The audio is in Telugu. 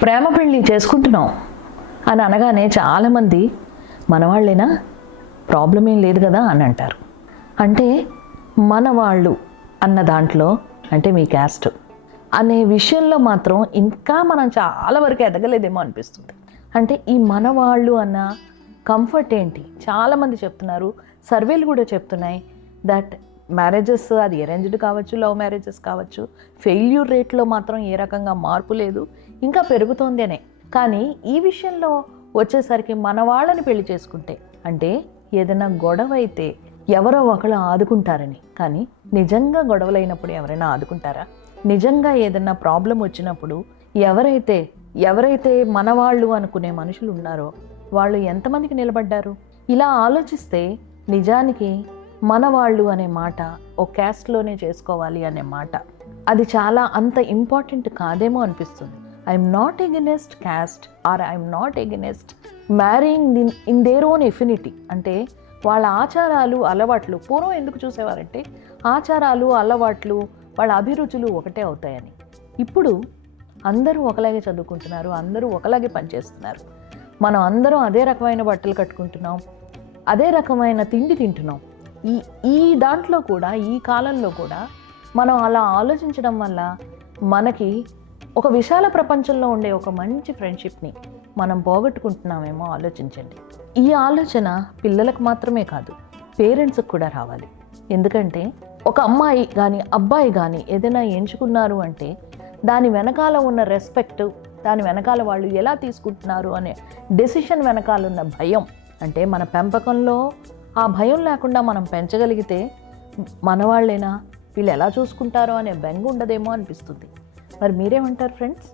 ప్రేమ పెళ్ళి చేసుకుంటున్నాం అని అనగానే చాలామంది మనవాళ్ళేనా, ప్రాబ్లం ఏం లేదు కదా అని అంటారు. అంటే మనవాళ్ళు అన్న దాంట్లో అంటే మీ క్యాస్ట్ అనే విషయంలో మాత్రం ఇంకా మనం చాలా వరకు ఎదగలేదేమో అనిపిస్తుంది. అంటే ఈ మనవాళ్ళు అన్న కంఫర్ట్ ఏంటి? చాలామంది చెప్తున్నారు, సర్వేలు కూడా చెప్తున్నాయి దట్ మ్యారేజెస్ అది అరేంజ్డ్ కావచ్చు, లవ్ మ్యారేజెస్ కావచ్చు, ఫెయిల్యూర్ రేట్లో మాత్రం ఏ రకంగా మార్పు లేదు, ఇంకా పెరుగుతోంది అనే. కానీ ఈ విషయంలో వచ్చేసరికి మన వాళ్ళని పెళ్లి చేసుకుంటే అంటే ఏదైనా గొడవ అయితే ఎవరో ఒకళ్ళు ఆదుకుంటారని. కానీ నిజంగా గొడవలైనప్పుడు ఎవరైనా ఆదుకుంటారా? నిజంగా ఏదైనా ప్రాబ్లం వచ్చినప్పుడు ఎవరైతే మనవాళ్ళు అనుకునే మనుషులు ఉన్నారో వాళ్ళు ఎంతమందికి నిలబడ్డారు? ఇలా ఆలోచిస్తే నిజానికి మనవాళ్ళు అనే మాట ఓ క్యాస్ట్లోనే చేసుకోవాలి అనే మాట అది చాలా అంత ఇంపార్టెంట్ కాదేమో అనిపిస్తుంది. I'm not against caste or I'm not against marrying in their own affinity. అంటే వాళ్ళ ఆచారాలు అలవాట్లు పూర్వం ఎందుకు చూసేవారంటే ఆచారాలు అలవాట్లు వాళ్ళ అభిరుచులు ఒకటే అవుతాయని. ఇప్పుడు అందరూ ఒకలాగే చదువుకుంటున్నారు, అందరూ ఒకలాగే పనిచేస్తున్నారు, మనం అందరం అదే రకమైన బట్టలు కట్టుకుంటున్నాం, అదే రకమైన తిండి తింటున్నాం. ఈ దాంట్లో కూడా ఈ కాలంలో కూడా మనం అలా ఆలోచించడం వల్ల మనకి ఒక విశాల ప్రపంచంలో ఉండే ఒక మంచి ఫ్రెండ్షిప్ని మనం పోగొట్టుకుంటున్నామేమో ఆలోచించండి. ఈ ఆలోచన పిల్లలకు మాత్రమే కాదు, పేరెంట్స్కి కూడా రావాలి. ఎందుకంటే ఒక అమ్మాయి కానీ అబ్బాయి కానీ ఏదైనా ఎంచుకున్నారు అంటే దాని వెనకాల ఉన్న రెస్పెక్ట్, దాని వెనకాల వాళ్ళు ఎలా తీసుకుంటున్నారు అనే డెసిషన్ వెనకాల ఉన్న భయం, అంటే మన పెంపకంలో ఆ భయం లేకుండా మనం పెంచగలిగితే మనవాళ్ళేనా, వీళ్ళు ఎలా చూసుకుంటారో అనే బెంగ ఉండదేమో అనిపిస్తుంది. మరి మీరేమంటారు ఫ్రెండ్స్?